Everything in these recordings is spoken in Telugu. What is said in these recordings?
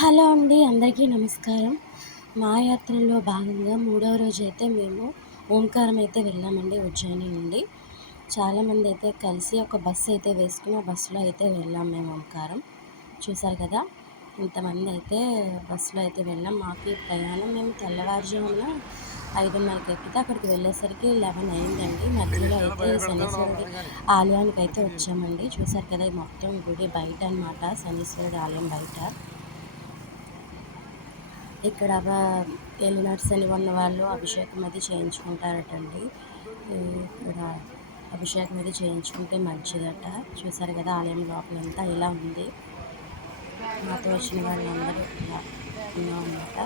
హలో అండి అందరికీ నమస్కారం. మా యాత్రలో భాగంగా మూడవ రోజు అయితే మేము ఓంకారం అయితే వెళ్ళామండి ఉజ్జయిని నుండి. చాలామంది అయితే కలిసి ఒక బస్సు అయితే వేసుకుని ఆ బస్సులో అయితే వెళ్ళాం మేము ఓంకారం. చూసారు కదా ఇంతమంది అయితే బస్సులో అయితే వెళ్ళాం. మాకు ప్రయాణం మేము తెల్లవారుజామున ఐదున్నరకి ఎక్కితే అక్కడికి వెళ్ళేసరికి లెవెన్ అయిందండి. మధ్యలో అయితే శనీశ్వరుడి ఆలయానికి అయితే వచ్చామండి. చూసారు కదా ఇది మొత్తం గుడి బయట అనమాట శనీశ్వరుడి ఆలయం బయట. ఇక్కడ ఎలినట్స్ అని ఉన్న వాళ్ళు అభిషేకం అది చేయించుకుంటారటండి. ఇక్కడ అభిషేకం అది చేయించుకుంటే మంచిదట. చూసారు కదా ఆలయం లోపలంతా ఇలా ఉంది. మాతో వచ్చిన వాళ్ళందరూ ఇలా ఉన్నామన్నమాట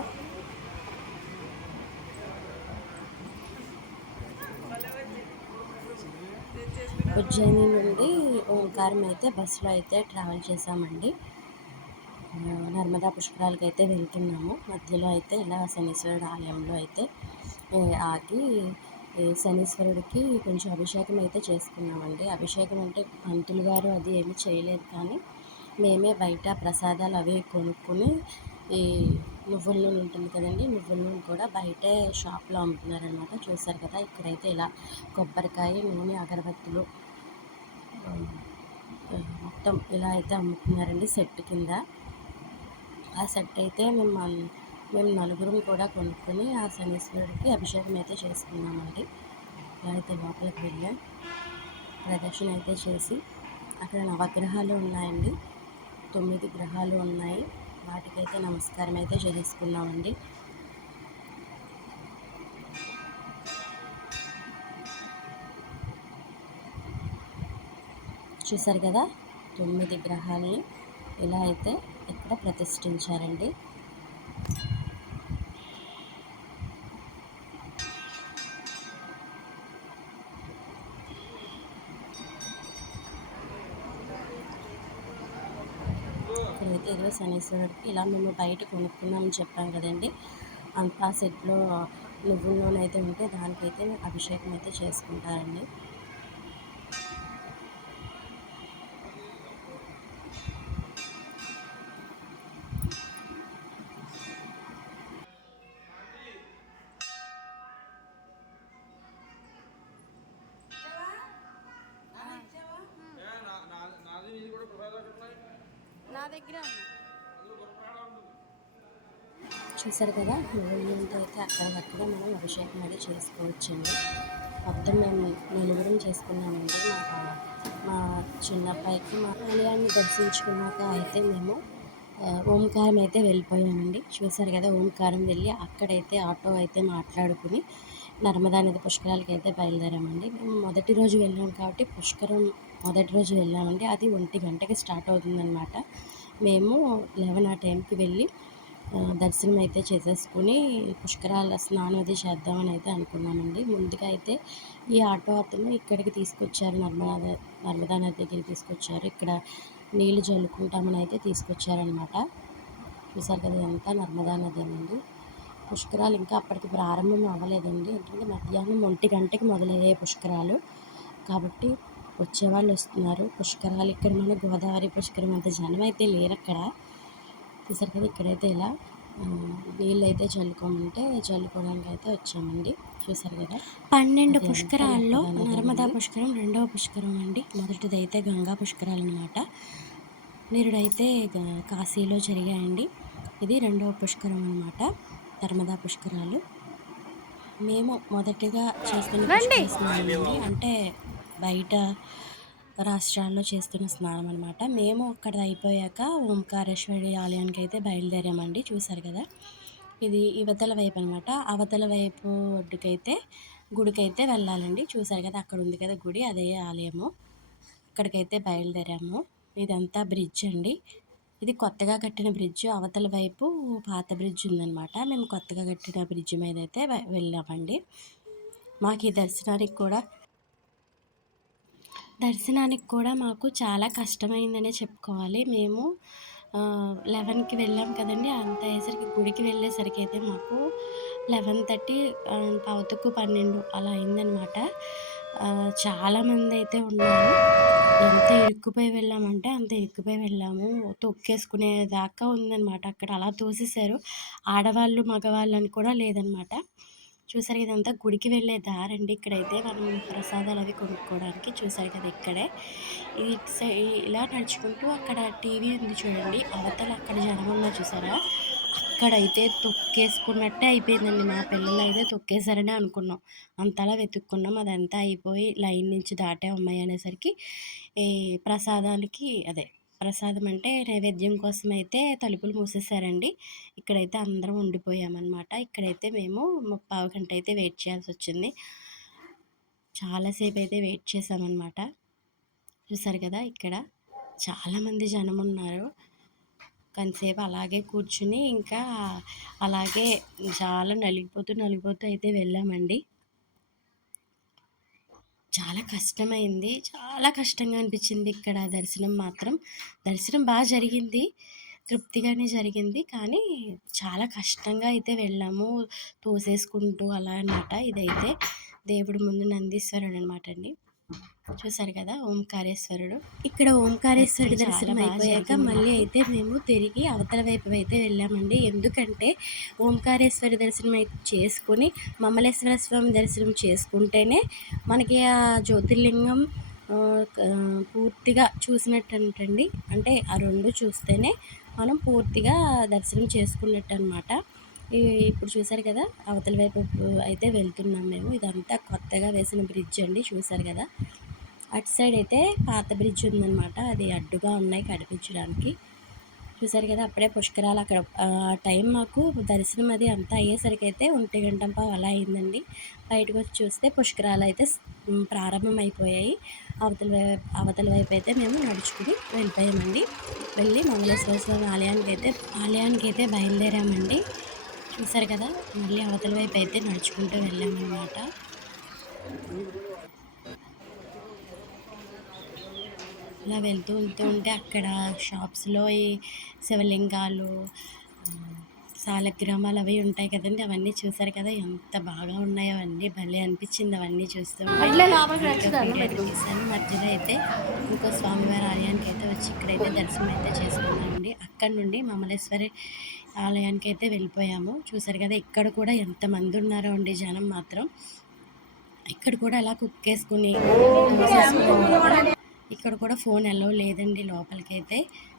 ఉజ్జయిని నుండి ఓంకారం అయితే బస్సులో అయితే ట్రావెల్ చేసామండి నర్మదా పుష్కరాలకు అయితే వెళ్తున్నాము. మధ్యలో అయితే ఇలా శనీశ్వరుడు ఆలయంలో అయితే ఆగి శనీశ్వరుడికి కొంచెం అభిషేకం అయితే చేసుకున్నామండి. అభిషేకం అంటే పంతులు గారు అది ఏమి చేయలేదు కానీ మేమే బయట ప్రసాదాలు అవి కొనుక్కొని ఈ నువ్వుల నూనె ఉంటుంది కదండి నువ్వుల నూనె కూడా బయటే షాప్లో అమ్ముతున్నారనమాట. చూసారు కదా ఇక్కడైతే ఇలా కొబ్బరికాయ నూనె అగరబత్తులు మొత్తం ఇలా అయితే అమ్ముతున్నారండి సెట్ కింద. ఆ సెట్ అయితే మేము మేము నలుగురం కూడా కొనుక్కొని ఆ శనీశ్వరుడికి అభిషేకం అయితే చేసుకున్నామండి. అయితే లోపలికి వెళ్ళాం. ప్రదక్షిణ అయితే చేసి అక్కడ నవగ్రహాలు ఉన్నాయండి. తొమ్మిది గ్రహాలు ఉన్నాయి. వాటికైతే నమస్కారం అయితే చేసుకున్నామండి. చూసారు కదా? తొమ్మిది గ్రహాలని ఇలా అయితే ఇక్కడ ప్రతిష్ఠించారండి. ఇక్కడైతే ఇరవై శనేశ్వరుడికి ఇలా మేము బయట కొనుక్కున్నామని చెప్పాం కదండి. ఆ సెట్లో నువ్వుల నూనె అయితే ఉంటే దానికైతే అభిషేకం అయితే చేసుకుంటారండి. చూసారు కదా నువ్వులతో అయితే అక్కడికక్కడే మనం అభిషేకం అది చేసుకోవచ్చండి. మొత్తం మేము నలుగురం చేసుకున్నామండి. మా మా చిన్నబ్బాయికి మా ఆలయాన్ని దర్శించుకున్నాక అయితే మేము ఓంకారం అయితే వెళ్ళిపోయామండి. చూసారు కదా ఓంకారం వెళ్ళి అక్కడైతే ఆటో అయితే మాట్లాడుకుని నర్మదా నది పుష్కరాలకి అయితే బయలుదేరామండి. మేము మొదటి రోజు వెళ్ళాం కాబట్టి పుష్కరం మొదటి రోజు వెళ్ళామండి. అది ఒంటి గంటకి స్టార్ట్ అవుతుందన్నమాట. మేము లెవెన్ ఆ టైంకి వెళ్ళి దర్శనం అయితే చేసేసుకుని పుష్కరాల స్నానం అది చేద్దామని అయితే అనుకున్నామండి. ముందుగా అయితే ఈ ఆటో అతను ఇక్కడికి తీసుకొచ్చారు నర్మదా నర్మదా నది దగ్గరికి తీసుకొచ్చారు. ఇక్కడ నీళ్ళు చల్లుకుంటామని అయితే తీసుకొచ్చారనమాట చూసారు కదా ఇదంతా నర్మదా నది అండి పుష్కరాలు ఇంకా అప్పటికి ప్రారంభం అవ్వలేదండి. ఎందుకంటే మధ్యాహ్నం ఒంటి గంటకి మొదలయ్యాయి పుష్కరాలు. కాబట్టి వచ్చేవాళ్ళు వస్తున్నారు. పుష్కరాలు ఇక్కడ మన గోదావరి పుష్కరం అంత జనం అయితే లేరు అక్కడ. చూసారు కదా ఇక్కడైతే ఇలా నీళ్ళు అయితే చల్లుకోమంటే చల్లుకోవడానికి అయితే వచ్చామండి. చూసారు కదా? పన్నెండు పుష్కరాల్లో నర్మదా పుష్కరం రెండవ పుష్కరం అండి. మొదటిది అయితే గంగా పుష్కరాలు అనమాట నీరుడైతే కాశీలో జరిగాయండి. ఇది రెండవ పుష్కరం అనమాట నర్మదా పుష్కరాలు. మేము మొదటిగా చేస్తున్న అంటే బయట రాష్ట్రాల్లో చేస్తున్న స్నానం అనమాట మేము అక్కడ అయిపోయాక ఓంకారేశ్వరి ఆలయానికి అయితే బయలుదేరామండి చూసారు కదా? ఇది ఇవతల వైపు అనమాట అవతల వైపు ఒడ్డుకైతే గుడికైతే వెళ్ళాలండి. చూసారు కదా అక్కడ ఉంది కదా గుడి అదే ఆలయము. అక్కడికైతే బయలుదేరాము. ఇదంతా బ్రిడ్జ్ అండి. ఇది కొత్తగా కట్టిన బ్రిడ్జ్ అవతల వైపు పాత బ్రిడ్జ్ ఉందన్నమాట. మేము కొత్తగా కట్టిన బ్రిడ్జ్ మీద అయితే వెళ్ళామండి. మాకు ఈ దర్శనానికి కూడా దర్శనానికి కూడా మాకు చాలా కష్టమైందనే చెప్పుకోవాలి. మేము లెవెన్కి వెళ్ళాం కదండి. అంత అయ్యేసరికి గుడికి వెళ్ళేసరికి అయితే మాకు లెవెన్ థర్టీ పావుతకు పన్నెండు అలా అయిందనమాట. చాలామంది అయితే ఉన్నారు. ఎంత ఇరుక్కుపోయి వెళ్ళామంటే అంత ఇరుక్కుపోయి వెళ్ళాము. తొక్కేసుకునే దాకా ఉందనమాట. అక్కడ అలా తోసేశారు. ఆడవాళ్ళు మగవాళ్ళు అని కూడా లేదనమాట. చూసారు ఇదంతా గుడికి వెళ్ళే దారండి ఇక్కడైతే. మనం ప్రసాదాలు అవి కొనుక్కోవడానికి చూసారు కదా ఇక్కడే. ఇది సై- ఇలా నడుచుకుంటూ అక్కడ టీవీ ఉంది చూడండి. అవతల అక్కడ జనం ఉన్నా చూసారా? అక్కడైతే తొక్కేసుకున్నట్టే అయిపోయిందండి. మా పిల్లలు అయితే తొక్కేశారని అనుకున్నాం. అంతలా వెతుక్కున్నాం. అదంతా అయిపోయి లైన్ నుంచి దాటే అమ్మాయి అనేసరికి. ఈ ప్రసాదానికి అదే ప్రసాదం అంటే నైవేద్యం కోసం అయితే తలుపులు మూసేశారండి. ఇక్కడైతే అందరం ఉండిపోయామన్నమాట. ఇక్కడైతే మేము ముప్పావు గంట అయితే వెయిట్ చేయాల్సి వచ్చింది చాలాసేపు అయితే వెయిట్ చేసామన్నమాట చూసారు కదా ఇక్కడ చాలామంది జనం ఉన్నారు. కొంతసేపు అలాగే కూర్చుని ఇంకా అలాగే చాలా నలిగిపోతూ నలిగిపోతూ అయితే వెళ్ళామండి. చాలా కష్టమైంది. చాలా కష్టంగా అనిపించింది ఇక్కడ దర్శనం మాత్రం. దర్శనం బాగా జరిగింది. తృప్తిగానే జరిగింది. కానీ చాలా కష్టంగా అయితే వెళ్ళాము. తోసేసుకుంటూ అలా అన్నమాట. ఇదైతే దేవుడి ముందు నందీశ్వరుడు అనమాట అండి. చూసారు కదా ఓంకారేశ్వరుడు. ఇక్కడ ఓంకారేశ్వరుడి దర్శనం అయిపోయాక మళ్ళీ అయితే మేము తిరిగి అవతల వైపు అయితే వెళ్ళామండి. ఎందుకంటే ఓంకారేశ్వరి దర్శనం అయితే చేసుకుని మమ్మలేశ్వర స్వామి దర్శనం చేసుకుంటేనే మనకి ఆ జ్యోతిర్లింగం పూర్తిగా చూసినట్టు అంటే ఆ రెండు చూస్తేనే మనం పూర్తిగా దర్శనం చేసుకున్నట్టు అనమాట ఇప్పుడు చూశారు కదా అవతల వైపు అయితే వెళ్తున్నాం మేము. ఇదంతా కొత్తగా వేసిన బ్రిడ్జ్ అండి చూశారు కదా. అటు సైడ్ అయితే పాత బ్రిడ్జ్ ఉందన్నమాట. అది అడ్డుగా ఉన్నాయి కనిపించడానికి. చూసారు కదా అప్పుడే పుష్కరాలు అక్కడ ఆ టైం మాకు దర్శనం అది అంతా అయ్యేసరికి అయితే ఒంటి గంటంప అలా అయిందండి. బయటకు వచ్చి చూస్తే పుష్కరాలు అయితే ప్రారంభం అయిపోయాయి అవతల వైపు అవతల వైపు అయితే మేము నడుచుకుని వెళ్ళిపోయామండి. వెళ్ళి మంగళేశ్వర స్వామి ఆలయానికి అయితే ఆలయానికి అయితే బయలుదేరామండి. చూసారు కదా మళ్ళీ అవతల వైపు అయితే నడుచుకుంటూ వెళ్ళామన్నమాట. ఇలా వెళ్తూ వెళ్తూ ఉంటే అక్కడ షాప్స్లో ఈ శివలింగాలు సాలగ్రామాలు అవి ఉంటాయి కదండి. అవన్నీ చూసారు కదా ఎంత బాగా ఉన్నాయో అవన్నీ భలే అనిపించింది అవన్నీ చూస్తూ. మధ్యలో అయితే ఇంకో స్వామివారి ఆలయానికి అయితే వచ్చి ఇక్కడైతే దర్శనం అయితే చేసుకున్నామండి. అక్కడ నుండి మమలేశ్వరి ఆలయానికి అయితే వెళ్ళిపోయాము. చూసారు కదా ఇక్కడ కూడా ఎంతమంది ఉన్నారో అండి జనం మాత్రం. ఇక్కడ కూడా అలా కుక్ వేసుకుని ఇక్కడ కూడా ఫోన్ అలవ్ లేదండి లోపలికి అయితే.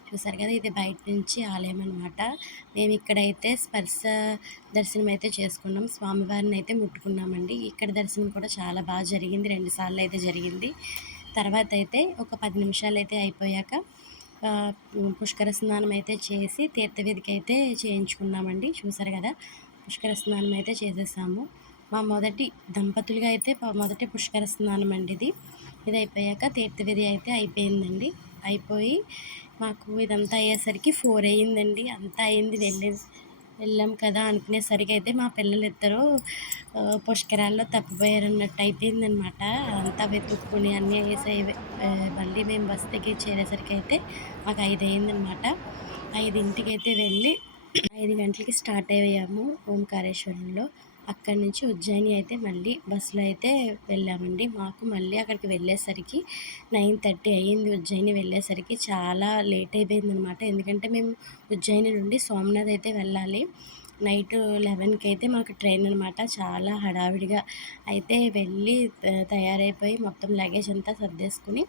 చూసారు కదా ఇది బయట నుంచి ఆలయం అనమాట మేము ఇక్కడైతే స్పర్శ దర్శనం అయితే చేసుకున్నాం. స్వామివారిని అయితే ముట్టుకున్నామండి. ఇక్కడ దర్శనం కూడా చాలా బాగా జరిగింది. రెండు సార్లు అయితే జరిగింది. తర్వాత అయితే ఒక పది నిమిషాలు అయితే అయిపోయాక పుష్కర స్నానం అయితే చేసి తీర్థవేదిక అయితే చేయించుకున్నామండి. చూసారు కదా పుష్కర స్నానం అయితే చేసేసాము. మా మొదటి దంపతులుగా అయితే మొదటి పుష్కర స్నానం అండి ఇది. ఇది అయిపోయాక తీర్థవిధి అయితే అయిపోయిందండి. అయిపోయి మాకు ఇదంతా అయ్యేసరికి ఫోర్ అయ్యిందండి. అంతా అయింది వెళ్ళే వెళ్ళాం కదా అనుకునేసరికి అయితే మా పిల్లలు ఇద్దరు పుష్కరాల్లో తప్పిపోయారన్నట్టు అయిపోయిందనమాట అంతా వెతుక్కుని అన్నీ వేసే మళ్ళీ మేము బస్ దగ్గర చేరేసరికి అయితే మాకు ఐదు అయిందనమాట ఐదింటికి అయితే వెళ్ళి ఐదు గంటలకి స్టార్ట్ అయ్యాము ఓంకారేశ్వరంలో. అక్కడి నుంచి ఉజ్జయిని అయితే మళ్ళీ బస్సులో అయితే వెళ్ళామండి. మాకు మళ్ళీ అక్కడికి వెళ్ళేసరికి నైన్ థర్టీ అయ్యింది ఉజ్జయిని వెళ్ళేసరికి. చాలా లేట్ అయిపోయింది అనమాట ఎందుకంటే మేము ఉజ్జయిని నుండి సోమనాథ్ అయితే వెళ్ళాలి. నైట్ లెవెన్కి అయితే మాకు ట్రైన్ అనమాట చాలా హడావిడిగా అయితే వెళ్ళి తయారైపోయి మొత్తం లగేజ్ అంతా సర్దేసుకుని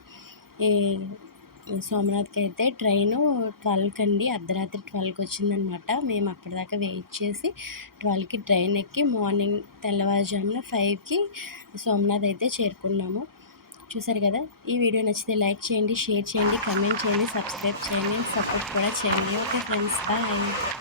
సోమనాథ్కి అయితే ట్రైను ట్వెల్వ్కి అండి అర్ధరాత్రి ట్వెల్వ్కి వచ్చిందనమాట మేము అప్పటిదాకా వెయిట్ చేసి ట్వెల్వ్కి ట్రైన్ ఎక్కి మార్నింగ్ తెల్లవారుజామున ఫైవ్కి సోమనాథ్ అయితే చేరుకున్నాము. చూసారు కదా? ఈ వీడియో నచ్చితే లైక్ చేయండి షేర్ చేయండి కమెంట్ చేయండి సబ్స్క్రైబ్ చేయండి సపోర్ట్ కూడా చేయండి. Okay friends bye.